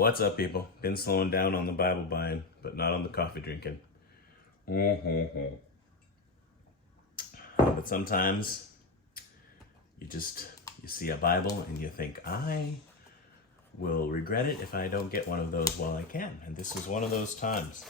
What's up, people? Been slowing down on the Bible buying, but not on the coffee drinking. But sometimes you see a Bible and you think, I will regret it if I don't get one of those while I can. And this is one of those times.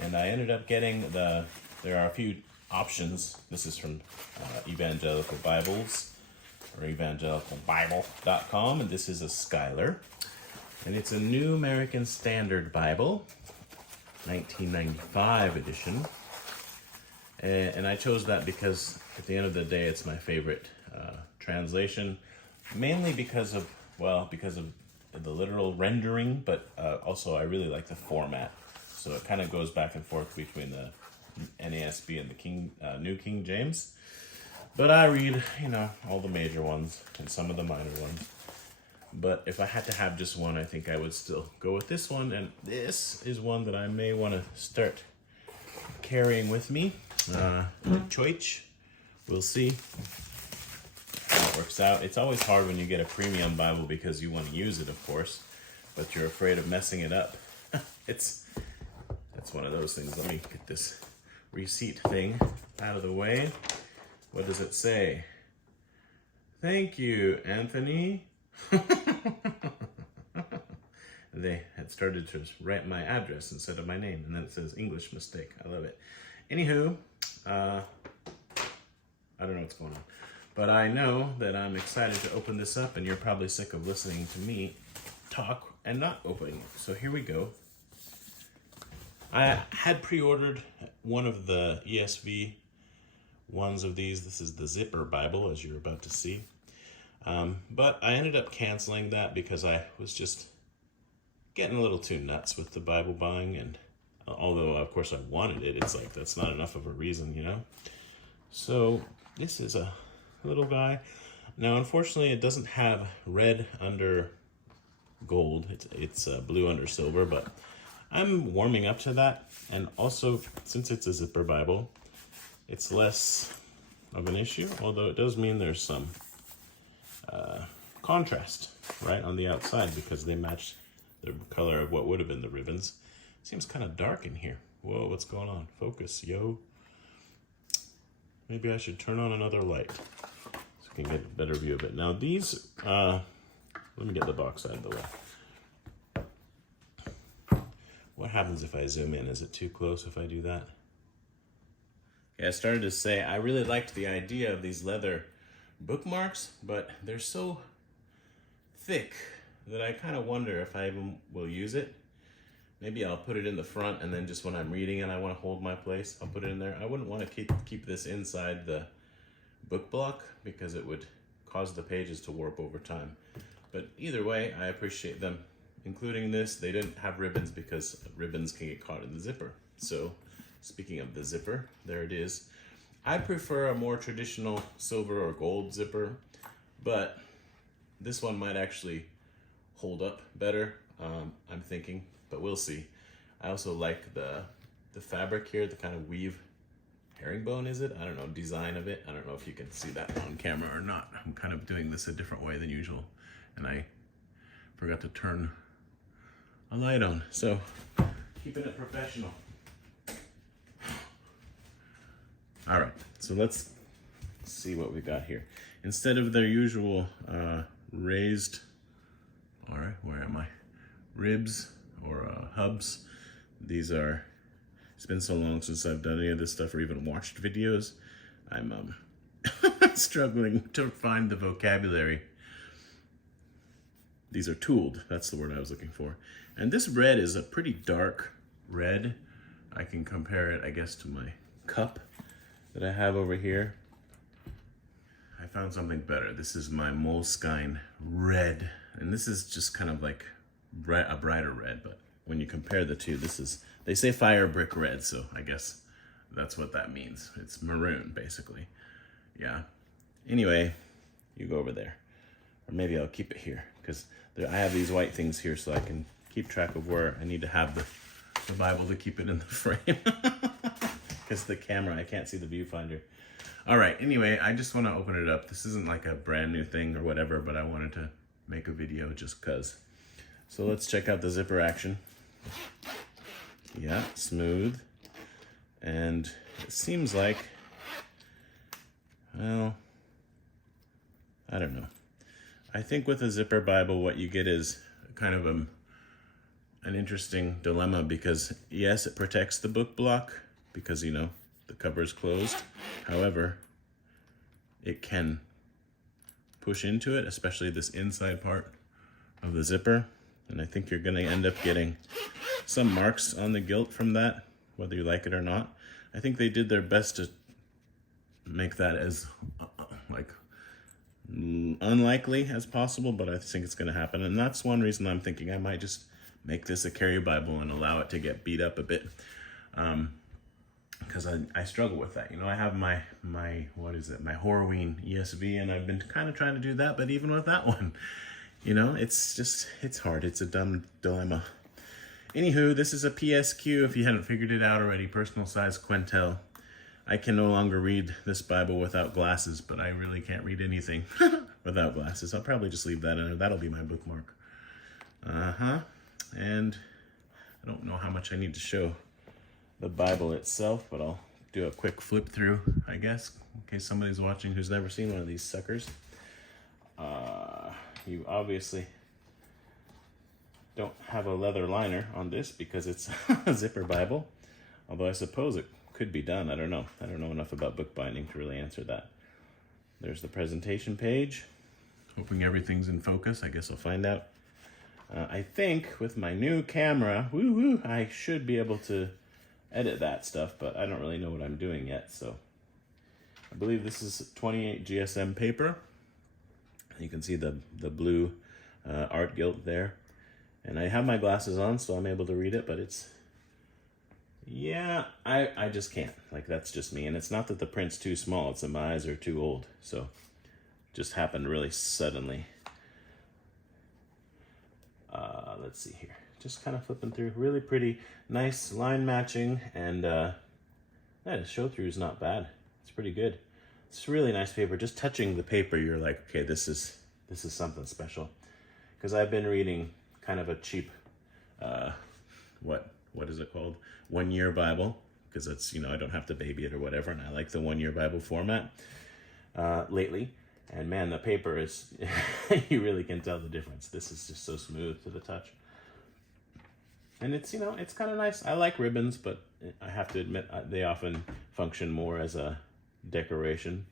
And I ended up getting there are a few options. This is from Evangelical Bibles or evangelicalbible.com, and this is a Schuyler. And it's a New American Standard Bible, 1995 edition. And I chose that because at the end of the day, it's my favorite translation, mainly because of the literal rendering, but also I really like the format. So it kind of goes back and forth between the NASB and the New King James. But I read, all the major ones and some of the minor ones. But if I had to have just one, I think I would still go with this one. And this is one that I may want to start carrying with me. Choice. We'll see how it works out. It's always hard when you get a premium Bible because you want to use it, of course, but you're afraid of messing it up. That's one of those things. Let me get this receipt thing out of the way. What does it say? Thank you, Anthony. They had started to write my address instead of my name, and then it says English mistake. I love it. Anywho, I don't know what's going on, but I know that I'm excited to open this up, and you're probably sick of listening to me talk and not opening it. So here we go. I had pre-ordered one of the ESV ones of these. This is the ZIPPER Bible, as you're about to see. But I ended up canceling that because I was just getting a little too nuts with the Bible buying, and although of course I wanted it, it's like that's not enough of a reason, So this is a little guy. Now unfortunately it doesn't have red under gold, it's blue under silver, but I'm warming up to that. And also, since it's a ZIPPER Bible, it's less of an issue, although it does mean there's some contrast right on the outside because they match the color of what would have been the ribbons. Seems kind of dark in here. Whoa, what's going on? Focus, yo. Maybe I should turn on another light so I can get a better view of it. Now these, let me get the box out of the way. What happens if I zoom in? Is it too close if I do that? Okay, I started to say I really liked the idea of these leather bookmarks, but they're so thick that I kind of wonder if I even will use it. Maybe I'll put it in the front, and then just when I'm reading and I want to hold my place, I'll put it in there. I wouldn't want to keep this inside the book block because it would cause the pages to warp over time. But either way, I appreciate them including this. They didn't have ribbons because ribbons can get caught in the zipper. So speaking of the zipper, there it is. I prefer a more traditional silver or gold zipper, but this one might actually hold up better, I'm thinking, but we'll see. I also like the fabric here, the kind of weave herringbone, is it? I don't know, design of it. I don't know if you can see that on camera or not. I'm kind of doing this a different way than usual, and I forgot to turn a light on, so keeping it professional. All right, so let's see what we got here. Instead of their usual raised, all right, where am I? Ribs or hubs. These are, it's been so long since I've done any of this stuff or even watched videos. I'm struggling to find the vocabulary. These are tooled, that's the word I was looking for. And this red is a pretty dark red. I can compare it, I guess, to my cup that I have over here. I found something better. This is my Moleskine red. And this is just kind of like a brighter red, but when you compare the two, this is, they say Firebrick red, so I guess that's what that means. It's maroon, basically. Yeah. Anyway, you go over there. Or maybe I'll keep it here, because I have these white things here so I can keep track of where I need to have the Bible to keep it in the frame. Because the camera, I can't see the viewfinder. All right, anyway, I just want to open it up. This isn't like a brand new thing or whatever, but I wanted to make a video just because. So let's check out the zipper action. Yeah, smooth. And it seems like, well, I don't know. I think with a zipper Bible, what you get is kind of an interesting dilemma, because yes, it protects the book block because, you know, the cover is closed. However, it can push into it, especially this inside part of the zipper. And I think you're going to end up getting some marks on the gilt from that, whether you like it or not. I think they did their best to make that as unlikely as possible, but I think it's going to happen. And that's one reason I'm thinking I might just make this a carry Bible and allow it to get beat up a bit. Because I struggle with that. You know, I have my what is it, my Horween ESV, and I've been kind of trying to do that, but even with that one, you know, it's hard. It's a dumb dilemma. Anywho, this is a PSQ, if you hadn't figured it out already, personal size Quentel. I can no longer read this Bible without glasses, but I really can't read anything without glasses. I'll probably just leave that in there. That'll be my bookmark. And I don't know how much I need to show the Bible itself, but I'll do a quick flip through, I guess, in case somebody's watching who's never seen one of these suckers. You obviously don't have a leather liner on this because it's a zipper Bible, although I suppose it could be done. I don't know enough about bookbinding to really answer that. There's the presentation page. Hoping everything's in focus. I guess I'll find out. I think with my new camera, I should be able to edit that stuff, but I don't really know what I'm doing yet. So I believe this is 28 GSM paper. You can see the blue art gilt there. And I have my glasses on, so I'm able to read it, but it's, yeah, I just can't. Like, that's just me. And it's not that the print's too small, it's that my eyes are too old. So just happened really suddenly. Let's see here. Just kind of flipping through. Really pretty, nice line matching, and yeah, the show through is not bad. It's pretty good. It's really nice paper. Just touching the paper, you're like, okay, this is something special. Because I've been reading kind of a cheap, what is it called? 1 Year Bible, because it's, you know, I don't have to baby it or whatever, and I like the 1 Year Bible format lately. And man, the paper is, you really can tell the difference. This is just so smooth to the touch. And it's, you know, it's kind of nice. I like ribbons, but I have to admit they often function more as a decoration.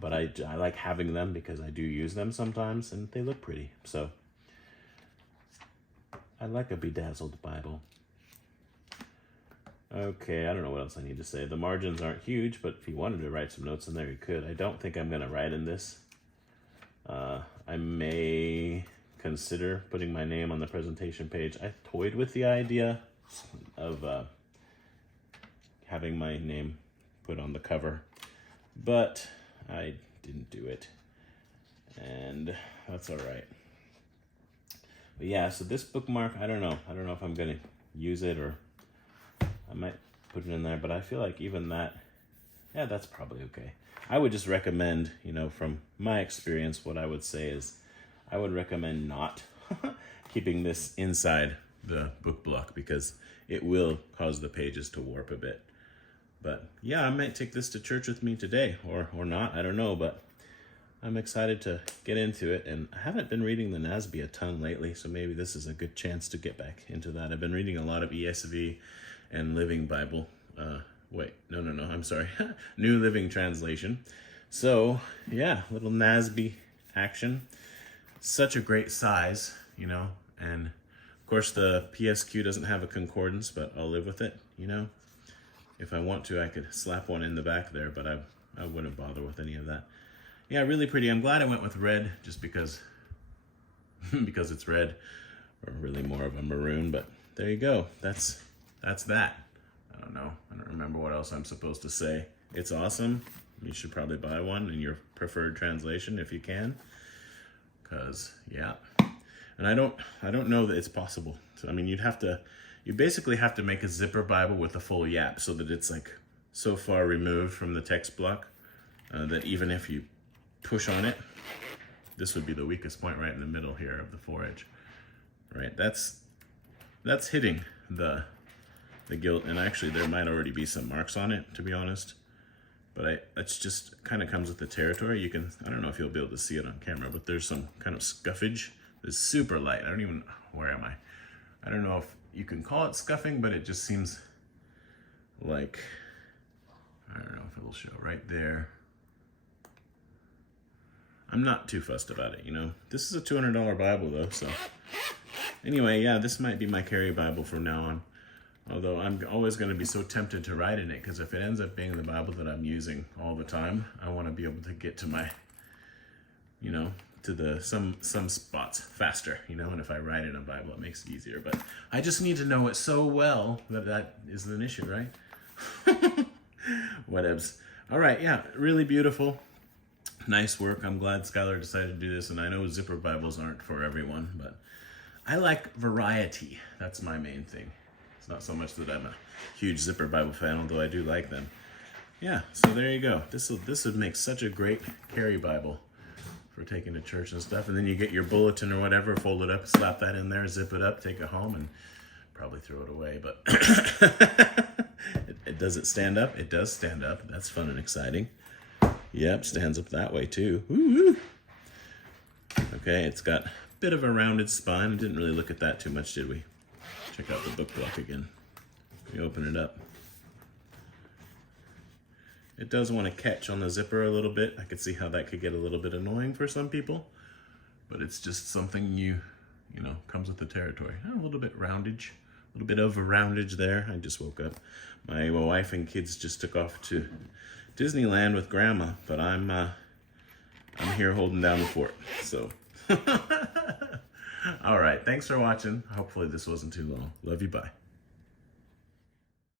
But I like having them because I do use them sometimes, and they look pretty. So I like a bedazzled Bible. Okay, I don't know what else I need to say. The margins aren't huge, but if you wanted to write some notes in there, you could. I don't think I'm going to write in this. I may consider putting my name on the presentation page. I toyed with the idea of having my name put on the cover, but I didn't do it, and that's all right. But yeah, so this bookmark, I don't know if I'm going to use it, or I might put it in there, but I feel like even that, yeah, that's probably okay. I would just recommend, you know, from my experience, what I would say is I would recommend not keeping this inside the book block, because it will cause the pages to warp a bit. But yeah, I might take this to church with me today, or not, I don't know, but I'm excited to get into it. And I haven't been reading the NASB a ton lately, so maybe this is a good chance to get back into that. I've been reading a lot of ESV and Living Bible. I'm sorry, New Living Translation. So yeah, little NASB action. Such a great size, you know, and of course the PSQ doesn't have a concordance, but I'll live with it, you know. If I want to, I could slap one in the back there, but I wouldn't bother with any of that. Yeah, really pretty. I'm glad I went with red, just because it's red, or really more of a maroon, but there you go. That's that. I don't know. I don't remember what else I'm supposed to say. It's awesome. You should probably buy one in your preferred translation if you can. Cause yeah. And I don't know that it's possible. So, I mean, you basically have to make a zipper Bible with a full yap, so that it's like so far removed from the text block that even if you push on it, this would be the weakest point right in the middle here of the foredge. right? That's hitting the gilt, and actually there might already be some marks on it, to be honest. But it's just kind of comes with the territory. You can, I don't know if you'll be able to see it on camera, but there's some kind of scuffage. It's super light. I don't even, where am I? I don't know if you can call it scuffing, but it just seems like, I don't know if it'll show right there. I'm not too fussed about it, you know. This is a $200 Bible though, so. Anyway, yeah, this might be my carry Bible from now on. Although I'm always going to be so tempted to write in it, because if it ends up being the Bible that I'm using all the time, I want to be able to get to my, you know, to the some spots faster, you know, and if I write in a Bible, it makes it easier. But I just need to know it so well that is an issue, right? Whatevs. All right, yeah, really beautiful. Nice work. I'm glad Skylar decided to do this, and I know zipper Bibles aren't for everyone, but I like variety. That's my main thing. It's not so much that I'm a huge zipper Bible fan, although I do like them. Yeah, so there you go. This would make such a great carry Bible for taking to church and stuff. And then you get your bulletin or whatever, fold it up, slap that in there, zip it up, take it home, and probably throw it away. But does it stand up? It does stand up. That's fun and exciting. Yep, stands up that way too. Woo-hoo. Okay, it's got a bit of a rounded spine. I didn't really look at that too much, did we? Check out the book block again. We open it up. It does want to catch on the zipper a little bit. I could see how that could get a little bit annoying for some people, but it's just something you know, comes with the territory. A little bit roundage, a little bit of a roundage there. I just woke up. My wife and kids just took off to Disneyland with Grandma, but I'm here holding down the fort. So, all right. Thanks for watching. Hopefully this wasn't too long. Love you. Bye.